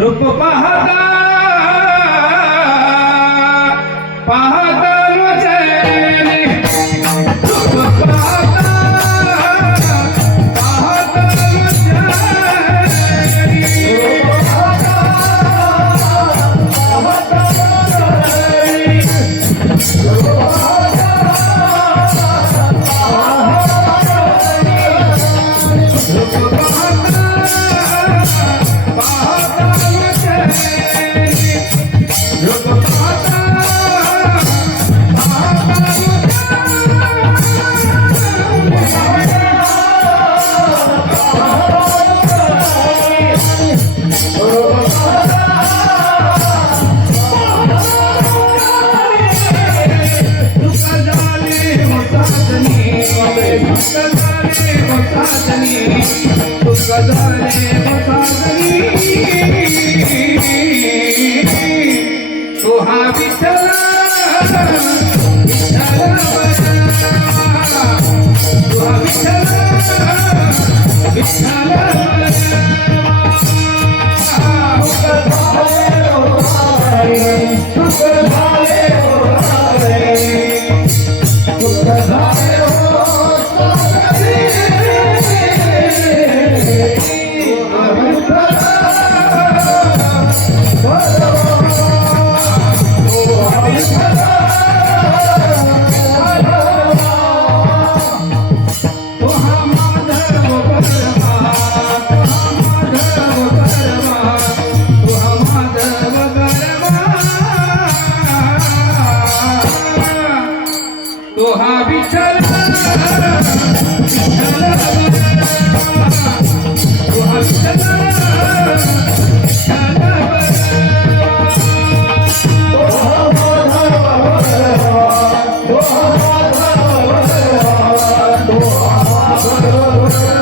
রূপ পাহা পাহা तो Oh,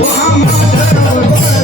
I'm my Muhammad.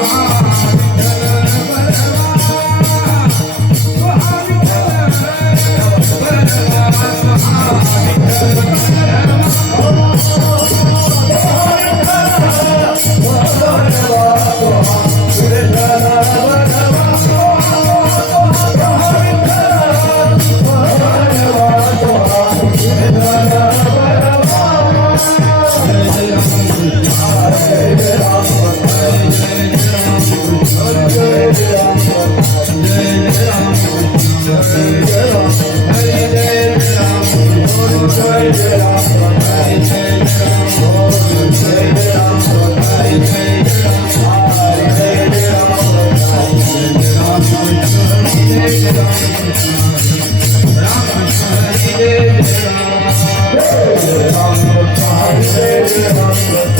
Jai Ram, Jai